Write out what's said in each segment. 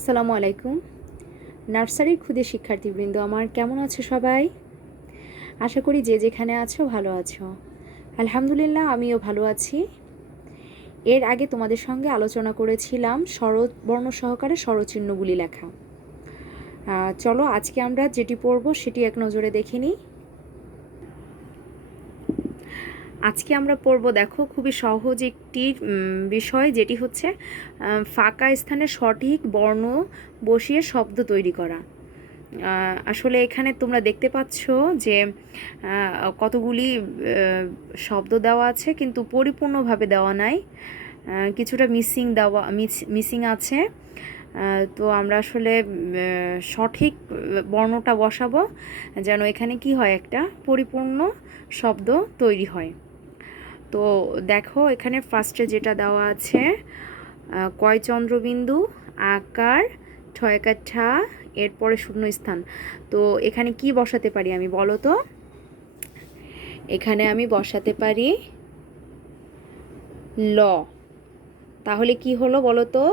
আসসালামু আলাইকুম। নার্সারির ক্ষুদে শিক্ষার্থীবৃন্দ আমার কেমন আছো সবাই? আশা করি যে যেখানে আছো ভালো আছো। আলহামদুলিল্লাহ আমিও ভালো আছি। এর আগে তোমাদের সঙ্গে আলোচনা করেছিলাম স্বরবর্ণ সহকারে স্বরচিহ্নগুলি লেখা। চলো আজকে আমরা যেটি পড়ব সেটি এক নজরে দেখে নিই। আজকে আমরা পড়ব, দেখো, খুবই সহজ একটি বিষয়, যেটি হচ্ছে ফাঁকা স্থানে সঠিক বর্ণ বসিয়ে শব্দ তৈরি করা। আসলে এখানে তোমরা দেখতে পাচ্ছ যে কতগুলি শব্দ দেওয়া আছে, কিন্তু পরিপূর্ণভাবে দেওয়া নাই, কিছুটা মিসিং আছে। তো আমরা আসলে সঠিক বর্ণটা বসাবো যেন এখানে কি হয়, একটা পরিপূর্ণ শব্দ তৈরি হয়। তো দেখো এখানে ফার্স্টে যেটা দেওয়া আছে, কয় চন্দ্রবিন্দু, আকার, ঠয়কার ঠা, এরপরে শূন্যস্থান। তো এখানে কি বসাতে পারি আমি, বলো তো? এখানে আমি বসাতে পারি ল। তাহলে কি হলো বলো তো?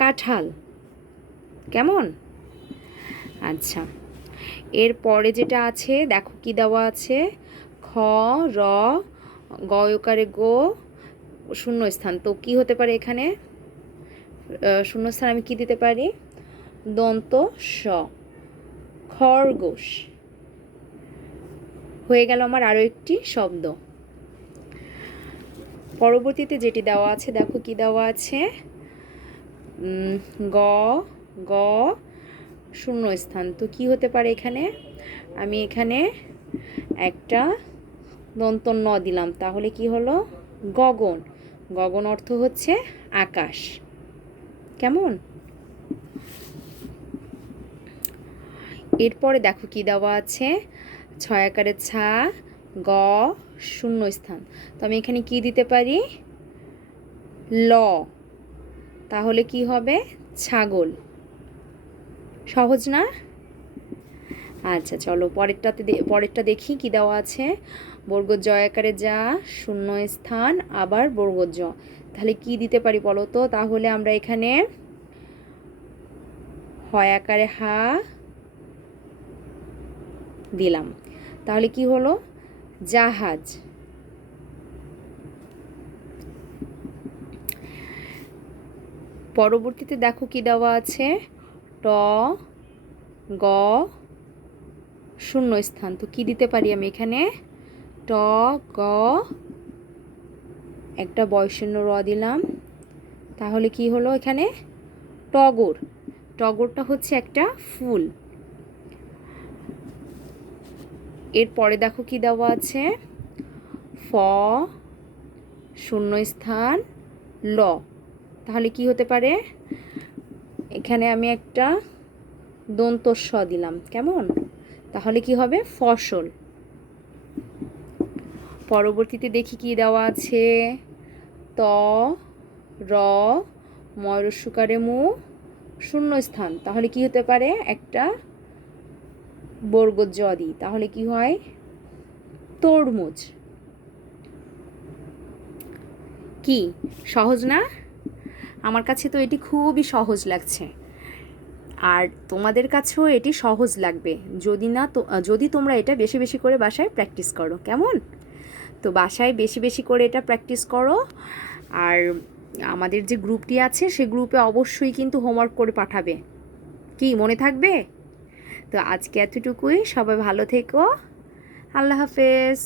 কাঁঠাল। কেমন? আচ্ছা, এরপরে যেটা আছে দেখো কি দেওয়া আছে, খ, র, গয়কারে গো, শূন্যস্থান। তো কি হতে পারে এখানে? শূন্যস্থান আমি কি দিতে পারি? দন্ত স, খরগোশ। হয়ে গেল আমার আরও একটি শব্দ। পরবর্তীতে যেটি দেওয়া আছে দেখো কি দেওয়া আছে, গ, গ, শূন্যস্থান। তো কি হতে পারে এখানে? আমি এখানে একটা দন্ত ন দিলাম, তাহলে কি হলো? গগন। গগন অর্থ হচ্ছে আকাশ। কেমন? এরপরে দেখো কি দেওয়া আছে, ছয় আকারে ছা, গ, শূন্যস্থান। তো আমি এখানে কি দিতে পারি? ল। তাহলে কি হবে? ছাগল। সহজ না? আচ্ছা চলো পরেরটা দেখি কি দেওয়া আছে, বর্গ জয় আকারে যা, শূন্যস্থান, আবার বর্গ জ। তাহলে কি দিতে পারি বলো তো? তাহলে আমরা এখানে হয় আকারে হা দিলাম, তাহলে কি হলো? জাহাজ। পরবর্তীতে দেখো কি দেওয়া আছে, ট, গ, শূন্যস্থান। তো কি দিতে পারি আমি এখানে? ট, গ, একটা বয়শূন্য র দিলাম, তাহলে কি হলো এখানে? টগর। টগরটা হচ্ছে একটা ফুল। এরপরে দেখো কি দেওয়া আছে, ফ, শূন্যস্থান, ল। তাহলে কি হতে পারে? এখানে আমি একটা দন্ত স দিলাম। কেমন? তাহলে কি হবে? ফসল। পরবর্তীতে দেখি কি দেওয়া আছে, ত, র, ময়ূরস্যকারে মু, শূন্যস্থান। তাহলে কি হতে পারে? একটা বর্গ জ দিই, তাহলে কি হয়? তরমুজ। কি সহজ না? আমার কাছে তো এটি খুবই সহজ লাগছে, আর তোমাদের কাছেও এটি সহজ লাগবে যদি তোমরা এটা বেশি বেশি করে বাসায় প্র্যাকটিস করো। কেমন? তো বাসায় বেশি বেশি করে এটা প্র্যাকটিস করো। আর আমাদের যে গ্রুপটি আছে সেই গ্রুপে অবশ্যই কিন্তু হোমওয়ার্ক করে পাঠাবে। কি মনে থাকবে? তো আজকে এতটুকুই। সবাই ভালো থেকো। আল্লাহ হাফেজ।